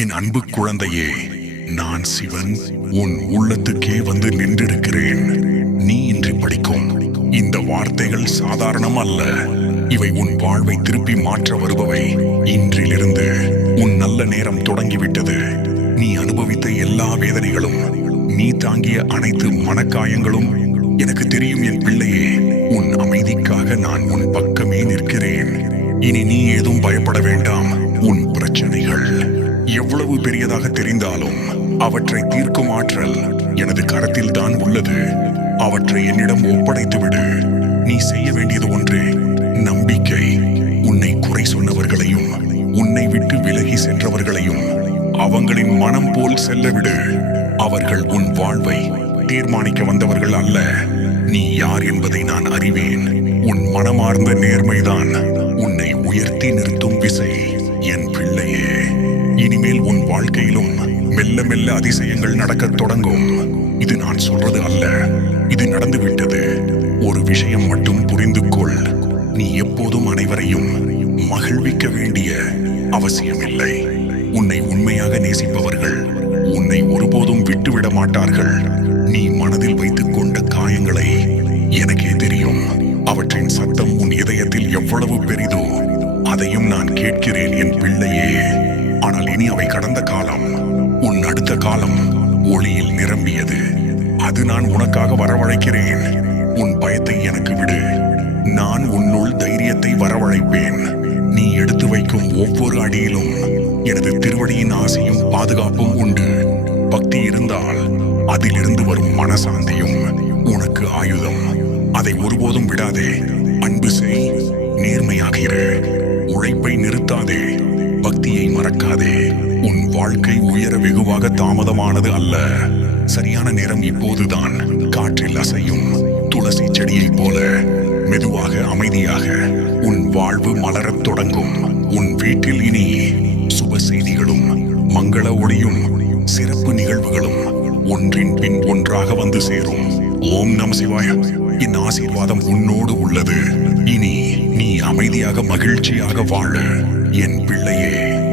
என் அன்பு குழந்தையே நான் சிவன் உன் உள்ளத்துக்கே வந்து நின்றிருக்கிறேன். நீ இன்று படிக்கும். இந்த வார்த்தைகள் சாதாரணம் அல்ல. இவை உன் வாழ்வை திருப்பி மாற்ற வருபவை. இன்றிலிருந்து உன் நல்ல நேரம் தொடங்கிவிட்டது. நீ அனுபவித்த எல்லா வேதனைகளும் நீ தாங்கிய அனைத்து மனக்காயங்களும் எனக்கு தெரியும் என் பிள்ளையே. உன் அமைதிக்காக நான் உன் பக்கமே நிற்கிறேன். இனி நீ ஏதும் பயப்பட வேண்டாம். உன் பிரச்சனை எவ்வளவு பெரியதாக தெரிந்தாலும் அவற்றை தீர்க்கும் ஆற்றல் எனது கரத்தில் தான் உள்ளது. அவற்றை என்னிடம் ஒப்படைத்துவிடு. நீ செய்ய வேண்டியது ஒன்றே நம்பிக்கை. உன்னை குறை சொன்னவர்களையும் உன்னை விட்டு விலகி சென்றவர்களையும் அவங்களின் மனம் போல் செல்லவிடு. அவர்கள் உன் வாழ்வை தீர்மானிக்க வந்தவர்கள் அல்ல. நீ யார் என்பதை நான் அறிவேன். உன் மனமார்ந்த நேர்மைதான் உன்னை உயர்த்தி நிறுத்தும் விசை. வாழ்க்கையிலும் மெல்ல மெல்ல அதிசயங்கள் நடக்கத் தொடங்கும். இது நான் சொல்றது அல்ல. இது நடந்துவிட்டது. ஒரு விஷயம் மட்டும் புரிந்து கொள். நீ எப்போதும் அனைவரையும் மகிழ்விக்க வேண்டிய அவசியமில்லை. உன்னை உண்மையாக நேசிப்பவர்கள் உன்னை ஒருபோதும் விட்டுவிட மாட்டார்கள். நீ மனதில் வைத்துக் கொண்ட காயங்களை எனக்கே தெரியும். அவற்றின் சத்தம் உன் இதயத்தில் எவ்வளவு பெரிதோ அதையும் நான் கேட்கிறேன் என் பிள்ளையே. காலம் ஒளியில் நிரம்பியது. அது நான் உனக்காக வரவழைக்கிறேன். உன் பயத்தை எனக்கு விடு. நான் உன்னுள் தைரியத்தை வரவழைப்பேன். நீ எடுத்து வைக்கும் ஒவ்வொரு அடியிலும் எனது திருவடியின் ஆசையும் பாதுகாப்பும் உண்டு. பக்தி இருந்தால் அதிலிருந்து வரும் மனசாந்தியும் உனக்கு ஆயுதம். அதை ஒருபோதும் விடாதே. அன்பு செய். நேர்மையாகிற உழைப்பை நிறுத்தாதே. பக்தியை மறக்காதே. உன் வாழ்க்கை உயர வெகுவாக தாமதமானது அல்ல. சரியான நேரம் இப்போதுதான். காற்றில் அசையும் துளசி செடியைப் போல மெதுவாக அமைதியாக உன் வாழ்வு மலரத் தொடங்கும். உன் வீட்டில் இனி சுப செய்திகளும் மங்கள ஒளியும் சிறப்பு நிகழ்வுகளும் ஒன்றின் பின் ஒன்றாக வந்து சேரும். ஓம் நம சிவாய. என் ஆசீர்வாதம் உன்னோடு உள்ளது. இனி நீ அமைதியாக மகிழ்ச்சியாக வாழ என் பிள்ளையே.